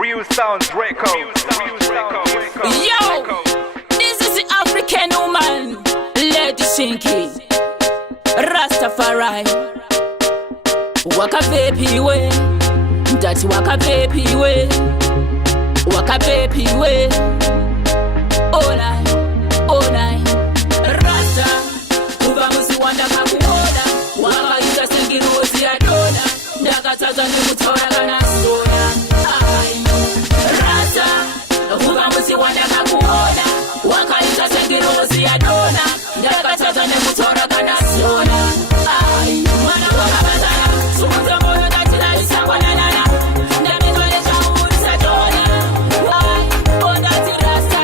Real Sounds Records. Yo, this is the African woman, Lady Shinky, Rastafari. Waka baby way, that's waka baby way, waka baby way. All night, Rasta, kuva musiwanda kakuona, waka yuta sengi rozi ya dona, ndaka taza ni mutora kana sona. Rasta, kuva musiwanda kakuona, waka yuta sengi rozi ya dona, ndaka taza ni mutora kana sona. Mwana waka bazana, sumuza moyo tatila isangwa nanana, ndamizwa lesha uurisa dona. Onda ti Rasta,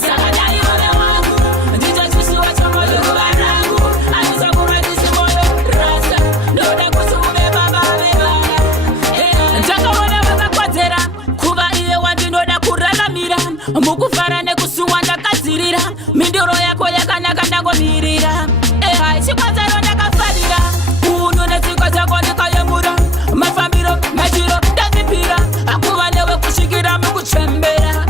sakadai wana wangu, ndito chushi wacho moyo kubarangu, anisa kuradisi moyo Rasta, ndoda kusume baba bebana. Ntaka wana waka kwazera, kuba iye wandi ndoda kuralamira, mukufara nekusuwa ndakazirira, mindoro yako yakanaka ndangomirira. Chikwazaro ndakafadira, uno nesikwaza kwandikayemura, mafambiro machiro ndazipira, akuva newe kushikira mukuchembera.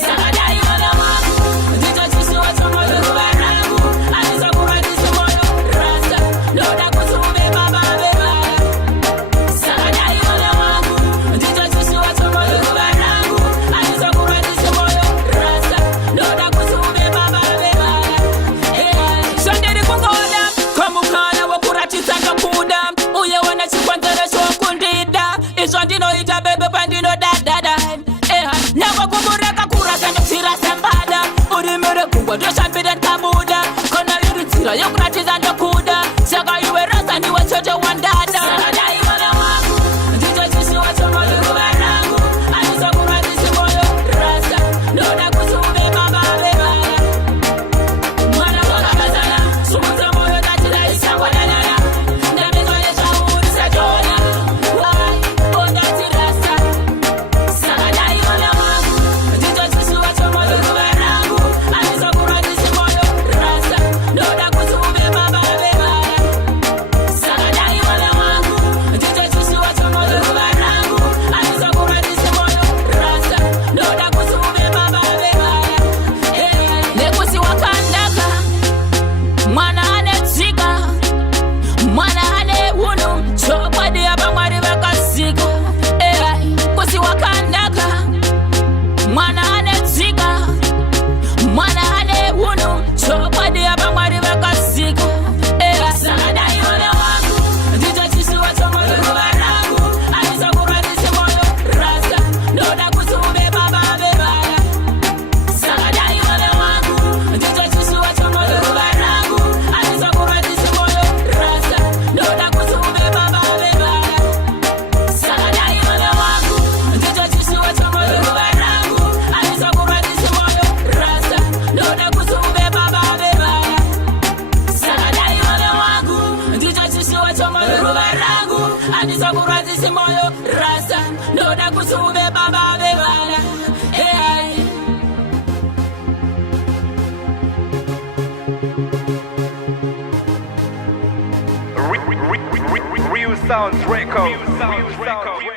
Sakadai wana wangu, ndito chushi wacho moyo kubarangu, anisa kuradisi moyo Rasta, ndoda kusume baba bebana. Sakadai wana wangu, ndito chushi wacho moyo kubarangu, anisa kuradisi moyo Rasta, ndoda kusume baba bebana. Sonderi kungoda, komukana wokuratisa ndokuda, uye wana chikwanzeresho kundida, izvo ndinoita bebe pandino dadada. Nako kumureka kurasa ndokusira sembada, urimire kungwa ndoshambire nkabuda, kona iri nzira yokuratisa ndokuda, saka iwe Rasta ndiwe chocho wandada. Sakadai wana wangu, ndito chushi wacho moyo kubarangu, anisa kuradisi moyo Rasta, ndoda kusume baba bebana. Mwana wakabazana, sumuza moyo tatila isangwa nanana, ndamizwa lesha uurisa dona. Onda ti Rasta, sakadai wana wangu, ndito chushi wacho moyo kubarangu, anisa kuradisi moyo Rasta, ndoda kusume baba bebana. Sakadai wana wangu, ndito chushi wacho moyo kubarangu, anisa kuradisi moyo Rasta, ndoda kusume baba bebana. Nekusi wakandaka, mwana anetsika, mwana ane unu, chokwadi abamwari vakasika. Kusi wakandaka, mwana anetsika, mwana ane unu, chokwadi abamwari vakasika. Sakadai wana wangu, ndito chushi wacho moyo kubarangu, anisa kuradisi moyo Rasta, ndoda kusume baba bebana. Sakadai wana wangu, ndito chushi wacho moyo kubarangu, anisa kuradisi moyo Rasta, ndoda kusume baba bebana. Sakadai wana wangu, ndito chushi wacho moyo kubarangu, anisa kuradisi moyo Rasta, ndoda kusume baba bebana. Sakadai wana wangu, ndito chushi wacho moyo kubarangu, anisa kuradisi moyo Rasta, ndoda kusume baba bebana. Real Sounds Records.